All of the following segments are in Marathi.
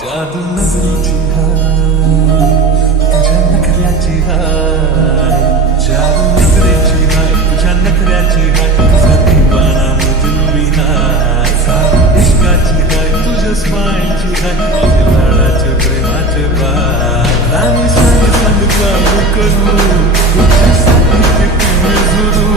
जादू नजरेची तुझ्या नखऱ्याची हाय, जादू नजरेची हाय, तुझ्या नखऱ्याची हाय, तुझा दिवाना मजुरी हाय, सारी इश्काची हाय, तुझ्या स्माईलची हाय, माझ्या लाडाचे प्रेमाचे बाय, राणी सांग सांग काय करू तुझ्यासाठी किती मिळू,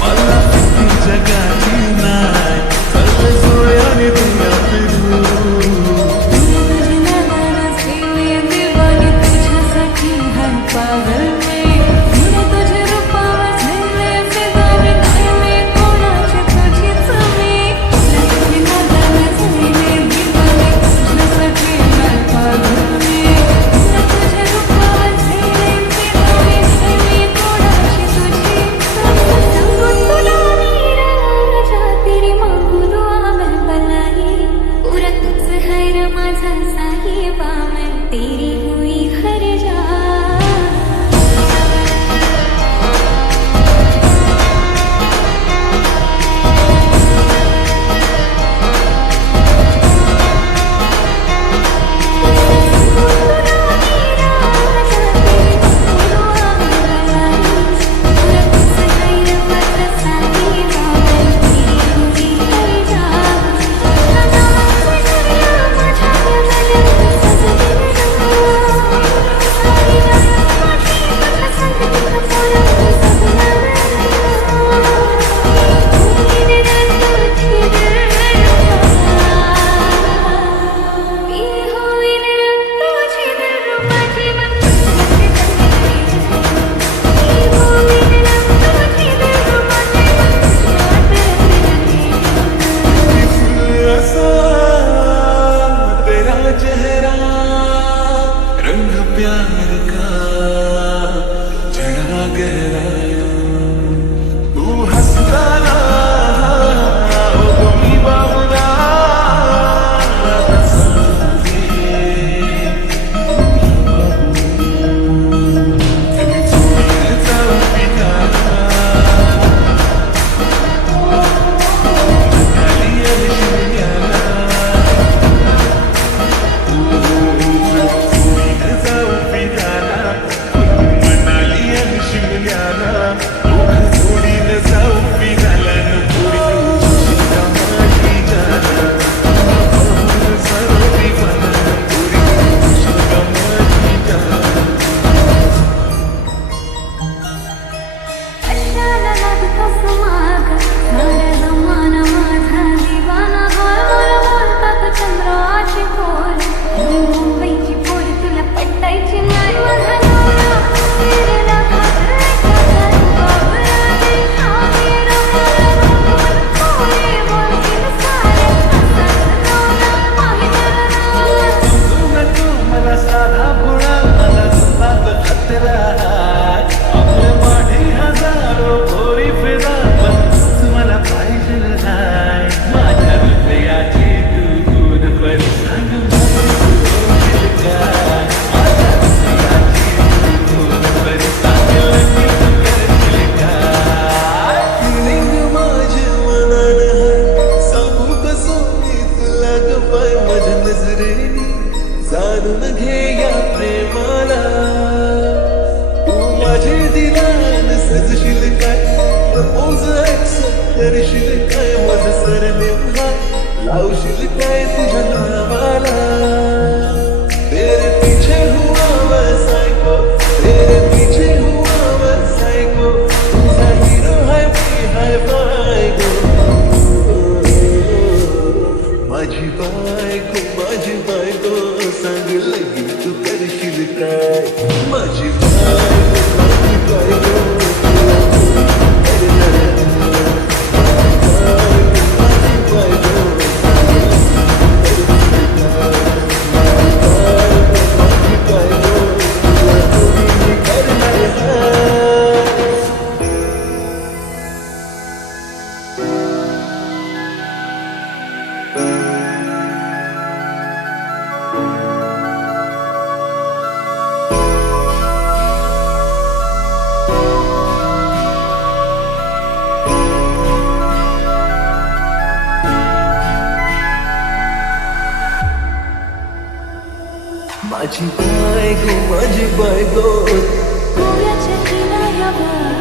मला किती जगाची नाय, चल जोड्याने दुनिया फिरू. लावशील काय तुझ्या नावाला तेरे पीछे हुआ मैं साइको तेरे पीछे हुआ मैं साइको तुझा हीरो है मी हाय बायको माझी बायको सांग लगीन तू करशील काय माझी बायको माझी बायको गोव्याच्या किनाऱ्यावर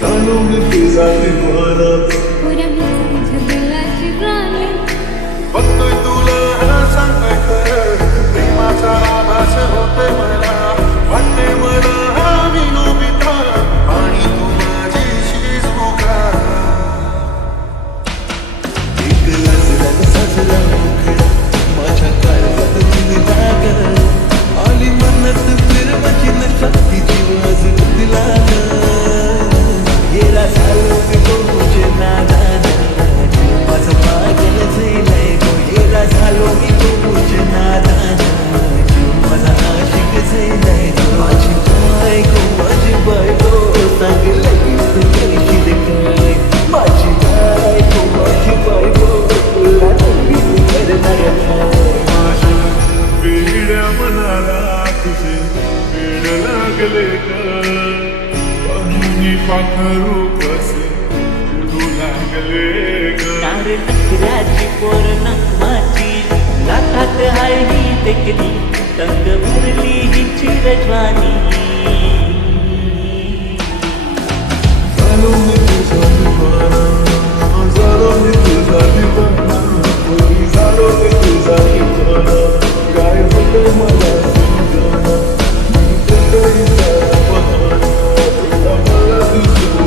जाणू मी तुझा दिवाना पुऱ्या तुझ्या दिलाची राणी बघतोय तुला सांगतोय खरं प्रेमाचा आभास होतोय मला वाटते मला हा विनोबिता आणि तू माझी शिजमुखा एक लाजला साजला मुखडा माझ्या काळजात निघता ग आली मनात प्रेमाची नशा तिची वाज दिला गेला झालो मी तुझे नादान माझं पागल झालंय गो गेला झालो मी तुझे नादान माझा आशिक झालंय माझी बायको सांगितलं की तू करशील काय माझी बायको तुला तुम्ही करणार काय वेड्या मनाला तुझे वेड लागले का पाखरू कसे तू लागले नार नखऱ्याची पोर नखमाची लाटात हाय ही देखणी तंग भरली ही चिरजवानी झालो मी तुझा दिवाना झालो मी तुझा दिवाना झालो मी तुझा दिवाना काय होतं मला समजाना मी कुठेही सारा बहाना तुला मला दुसरं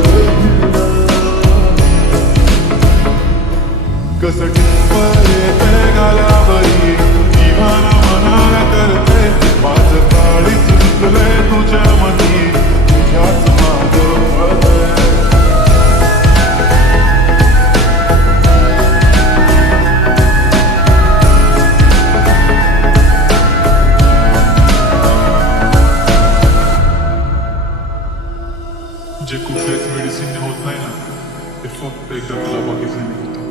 कसं टिप्परे गालावरी दिवाना मनाला करते माझं काळी चुकलंय तुझ्या मनी तुझ्याच मागं पळतंय जे कुठल्याच मेडिसिनने होत नाही ना ते फक्त एकदा तुला बघितल्याने होतं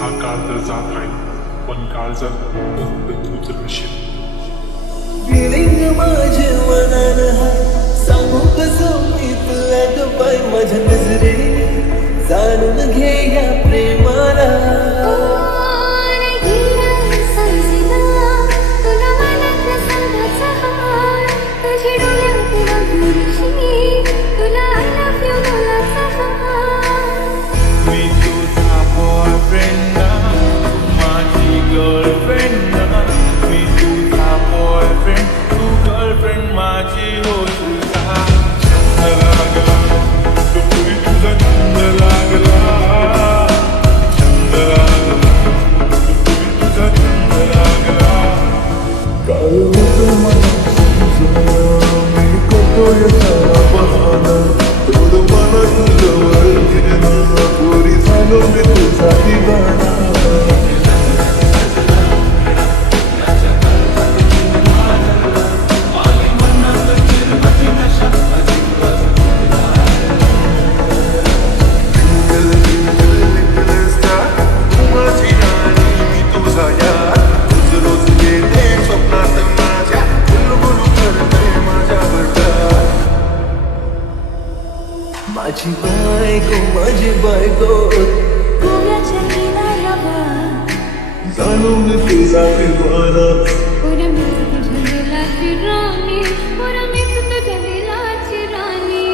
हा काळ तर जात राहील पण काळजात फक्त तूच राहशील फिलिंग माझ्या मनानं हाय सांगू कसं मी तुला ग बाय माझ्या नजरेने जाणून घे या प्रेमाला मी तुझा बॉयफ्रेंड माझी गर्लफ्रेंड मी तुझा बॉयफ्रेंड तू गर्लफ्रेंड माझी हो तुझा छंद लागला तुझी तुझा छंद लागला छंद लागला तुझी तुझा छंद लागला काय होतं मला समजा मी करतोय सारा बहाना थोडं मला तुझ्यावर घेणं पोरी झालो मी तुझा दिवाना माझी बायको गोव्याच्या किनाऱ्यावर जाणू मी तुझा दिवाना पुऱ्या तुझ्या दिलाची राणी पुऱ्या तुझ्या दिलाची राणी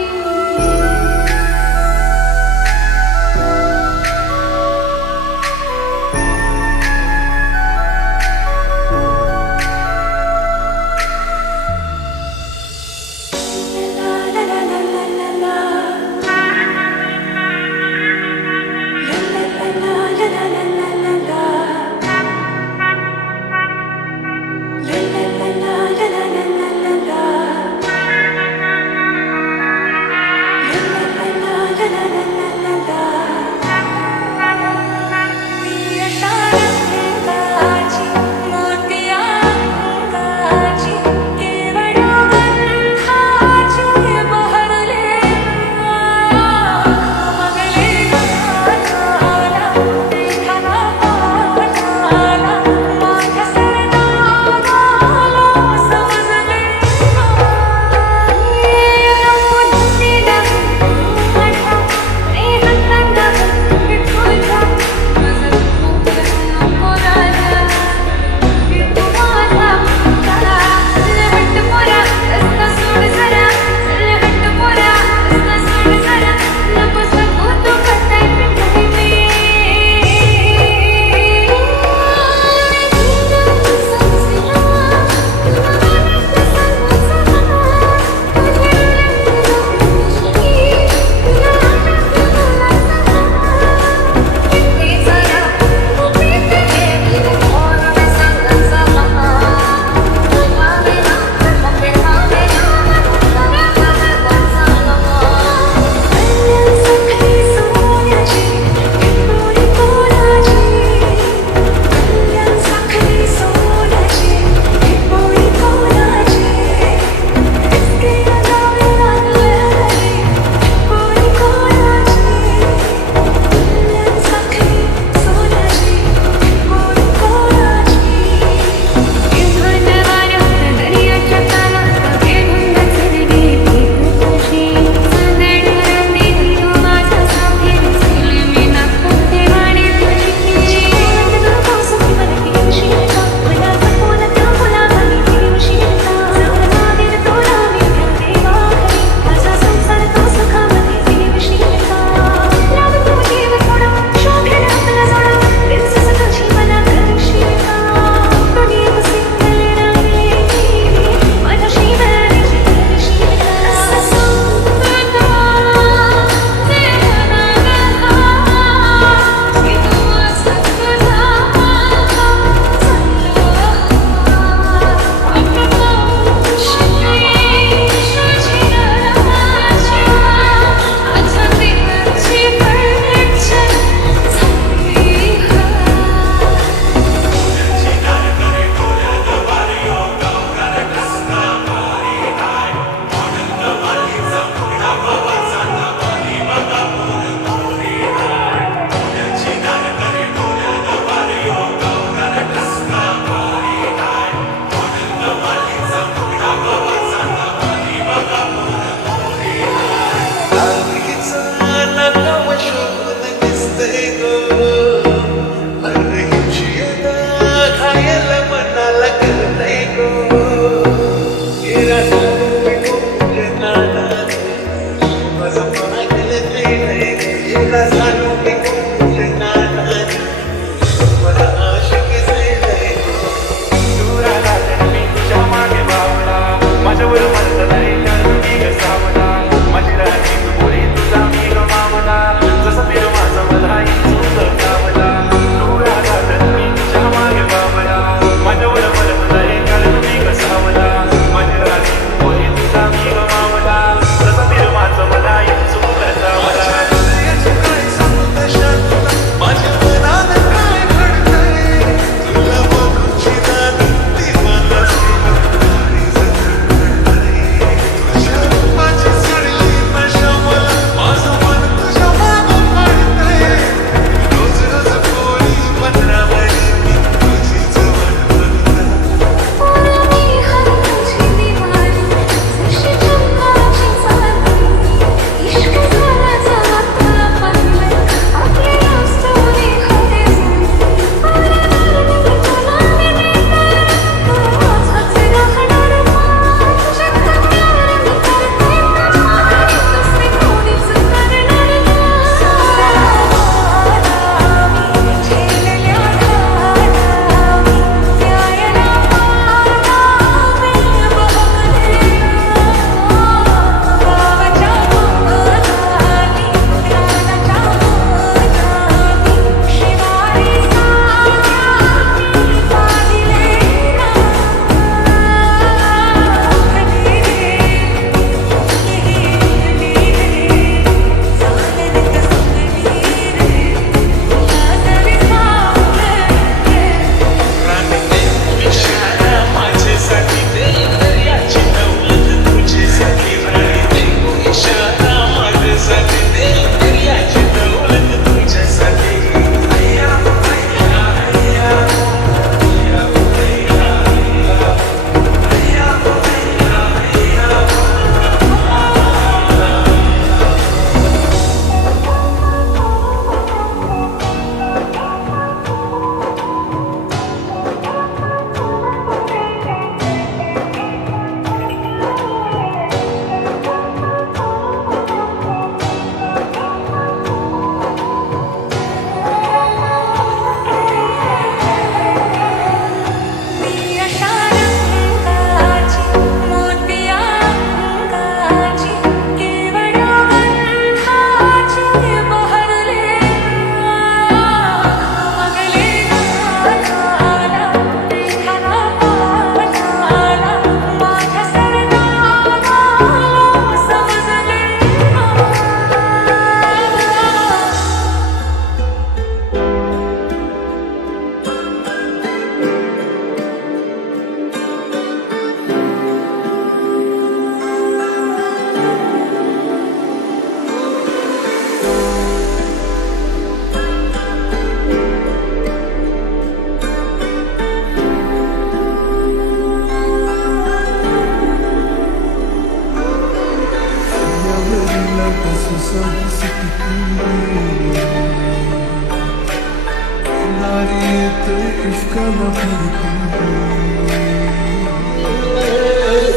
la la la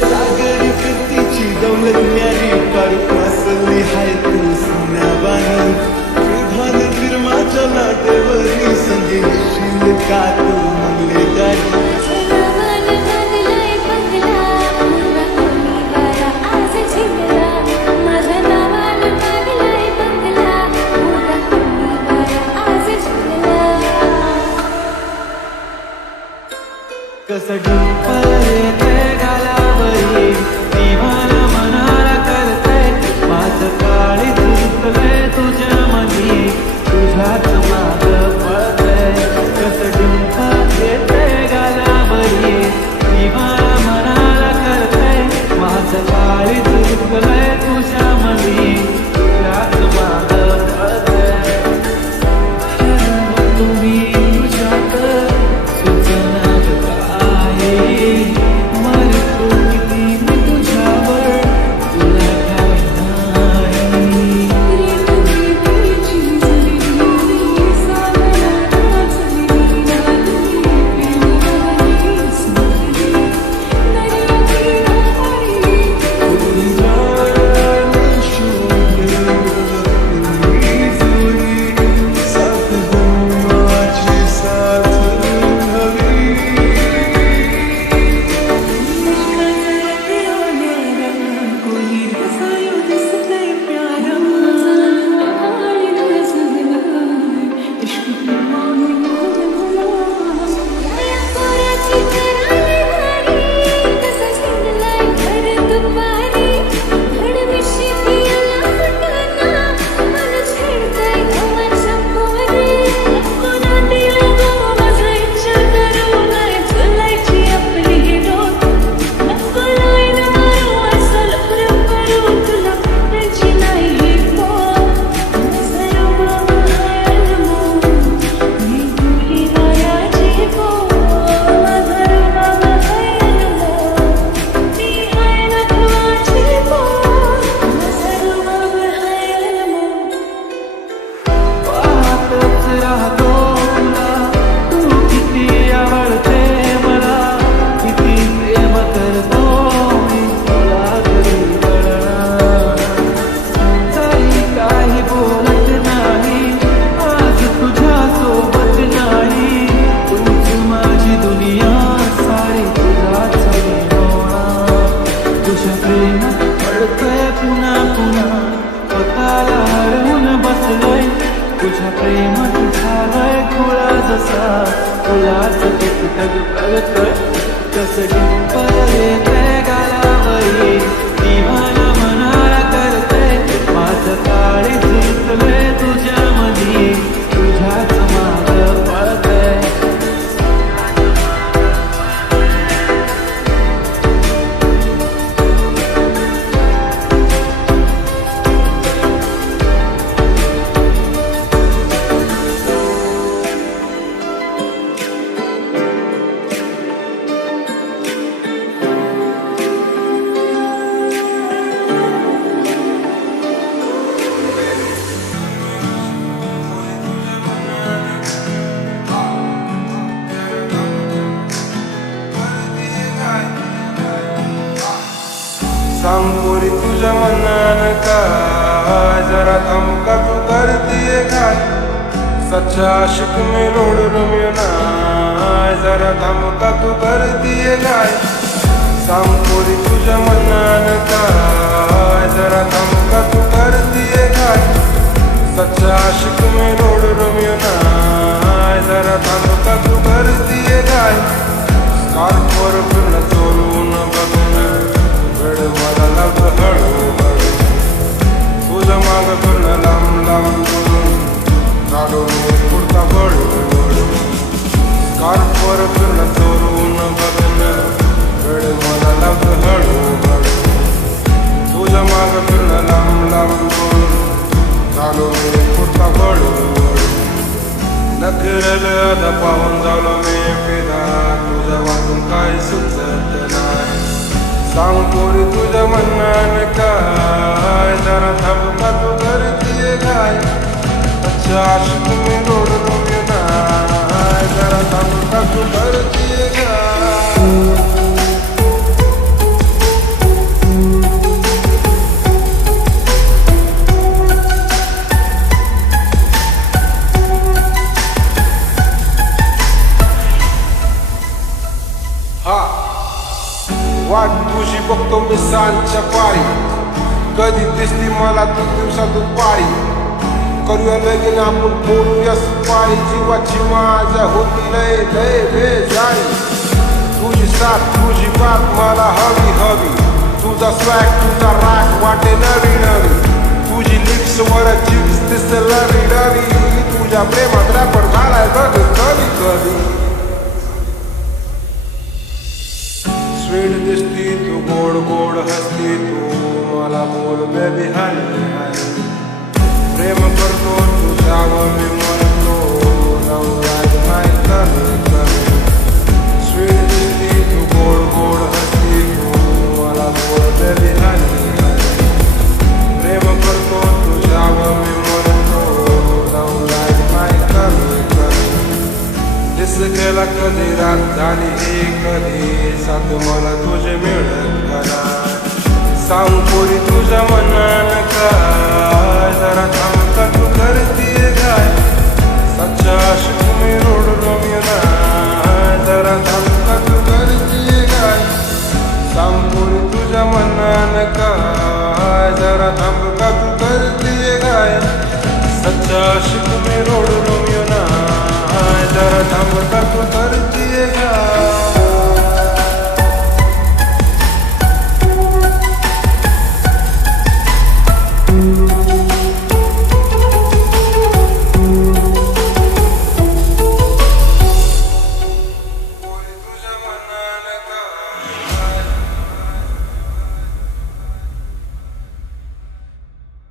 सागरी फिरतीची दौलत न्यारी पार पासली हाय तू सोन्यावानी भान फिरमाच्या लाटेवरी संगे येशील का तू म्हणले गाडी छनावान बांधलाय बंगला पूर्वा कोणी वारा आज झिंगला माझ्या नावान बांधलाय बंगला पूर्वा कोणी वारा आज झिंगला कसं डुंपर येते गालावरी दिवान मनाला करते माझं काळी झुकलंय तुझ्या मनी तुझ्याच माग पळतंय कसं डुंपर येते गालावरी दिवान मनाला करते माझं काळी झुकलंय तुझ्या मनी तुझ्याच माग पळतंय तुम्ही तुझ्यात सुचनात काय मरतो किती मी तुझ्यावर तुला काय नाही प्रेमची जरी सावला नाचली नाचली प्रेमवाणी सुंदरी दर्याची राहणी पाहतच राहतो तुला तू किती आवडते मला किती प्रेम करतो मी तुला घरी कळणार तरी काही बोलत नाही आज तुझ्या सोबत नाही तूच माझी दुनिया सारी तुझाच होणार तुझ्या प्रेमात पडतोय पुन्हा पुन्हा स्वतःला हरवून बसलोय तुझ्या प्रेमात झालाय खुळा जसा फुलाच टग बघतोय कसं डुंपर येते गालावरी दिवान मनाला करते माझं काळी झुकलंय तुझ्या मधी तुझ्याच माग पळतंय सांग पोरी तुझ्या मनान काय जरा धमका तू करतीये काय सच्चा आशिक में लोडून मिळणार जरा धमका तू करतीये काय सांग पोरी तुझ्या मनान काय जरा धमका तू करतीये काय सच्चा आशिक में लोडून मिळणार जरा धमका तू करतीये काय स्कार्फवर फिरणं चोरून बघणं वेळ मला लागतं हळूहळू तुझं मागं फिरणं लांब लांब करून चालू मी पुढचा हळूहळू स्कार्फवर फिरणं चोरून बघणं वेळ मला लागतं हळूहळू तुझं मागं फिरणं लांब लांब करून चालू मी पुढचा हळूहळू नखरल पाहून झालो मी पिदा तुझ्या वाचून काय सुचत नाही सांग पोरी तुझ्या मनान काय जरा धमका तू करतीये काय अच्छा आशिक मी लोडलो मी नाही जरा धमका तू करतीये वाट तुझी बघतो मी सांजच्या पारी, कधी दिसली मला तू दिवसातून पाळी. करूया लगीन आपण बोलूया सुपारी, जीवाची माझ्या होती लय लय बेजारी. तुझी साथ तुझी बात मला हवी हवी, तुझा स्वॅग तुझा राग वाटे नवी नवी. तुझी लिप्स वर चिप्स दिसते लवी लवी, तुझ्या प्रेमात रॅपर झालाय बघ कधी कधी. स्वीट दिसती तू गोड गोड हसती तू, मला बोल बेबी हनी हनी. प्रेम करतो तुझ्यावर मी म्हणतो, नवराज नाही कमी कमी. स्वीट दिसती तू गोड गोड हसती तू, मला बोल बेबी हनी हनी. प्रेम करतो तुझ्यावर मी म्हणतो, नवराज नाही कमी कमी. दिस गेला कधी रात झाली हे कधी, साथ मला तुझे मिळत करा. सांग पोरी तुझ्या मनानं काय, जरा थांब का तू करतीये काय. सच्चा